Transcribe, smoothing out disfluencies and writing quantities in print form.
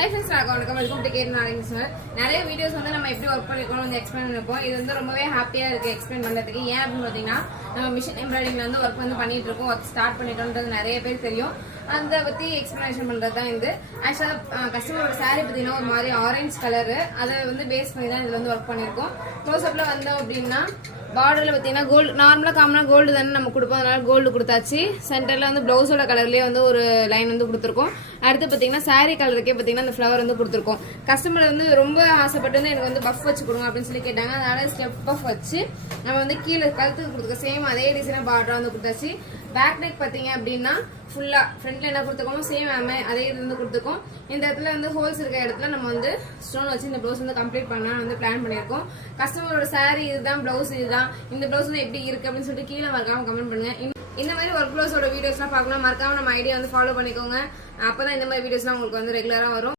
Hi friends, welcome to Kate Naring sir. நிறைய videos வந்து நம்ம எப்படி வர்க் பண்ணிருக்கோம் வந்து எக்ஸ்பிளைன் பண்ணிருப்போம். இது வந்து ரொம்பவே ஹாப்பியா இருக்கு எக்ஸ்பிளைன் பண்றதுக்கு. ஏன் அப்படின்னு பாத்தீங்கன்னா நம்ம மிஷின் எம்ப்ராய்டிங்ல வந்து வர்க் வந்து பண்ணிட்டு இருக்கோம். வர்க் ஸ்டார்ட் பண்ணிட்டோம்ன்றது நிறைய பேர் தெரியும். அந்த பத்தி எக்ஸ்பிளனேஷன் பண்றது தான் இது. ஆக்சுவலா கஸ்டமரோட சாரி பாத்தீங்கன்னா ஒரு மாதிரி ஆரஞ்சு கலர், அதை வந்து பேஸ் பண்ணி தான் இதுல வந்து ஒர்க் பண்ணிருக்கோம். க்ளோஸ் அப்ல வந்தோம் அப்படின்னா பார்டர்ல பாத்தீங்கன்னா கோல்டு, நார்மலா காமனா கோல்டு தானே நம்ம கொடுப்போம், அதனால கோல்டு கொடுத்தாச்சு. சென்டர்ல வந்து பிளவுஸோட கலர்லயே வந்து ஒரு லைன் வந்து கொடுத்துருக்கோம். அடுத்து பாத்தீங்கன்னா சாரி கலருக்கே பாத்தீங்கன்னா அந்த ஃபிளவர் வந்து கொடுத்துருக்கோம். கஸ்டமர் வந்து ரொம்ப ஆசைப்பட்டு வந்து எனக்கு வந்து பஃப் வச்சு கொடுங்க அப்படின்னு சொல்லி கேட்டாங்க. அதனால ஸ்டெப் பஃப் வச்சு நம்ம வந்து கீழே கழுத்துக்கு கொடுத்துருக்கோம். சேம் அதே டிசைனா பார்டரா வந்து கொடுத்தாச்சு. பேக் நெக் பாத்தீங்க அப்படின்னா ஃபுல்லா ஃப்ரண்ட்ல என்ன கொடுத்துருக்கோமோ சேம் அதே இது வந்து கொடுத்துருக்கோம். இந்த இடத்துல வந்து ஹோல்ஸ் இருக்க இடத்துல நம்ம வந்து ஸ்டோன் வச்சு இந்த ப்ளவுஸ் வந்து கம்ப்ளீட் பண்ணலாம் வந்து பிளான் பண்ணியிருக்கோம். கஸ்டமரோட சாரி இதுதான், பிளவுஸ் இதுதான், இந்த பிளவுஸ் வந்து எப்படி இருக்கு அப்படின்னு சொல்லிட்டு கீழே மறக்காம கமெண்ட் பண்ணுங்க. இந்த மாதிரி ஒர்க் ப்ளவுஸோட வீடியோஸ்லாம் பார்க்கணும், மறக்காம நம்ம ஐடியா வந்து ஃபாலோ பண்ணிக்கோங்க. அப்பதான் இந்த மாதிரி வீடியோஸ்லாம் உங்களுக்கு வந்து ரெகுலரா வரும்.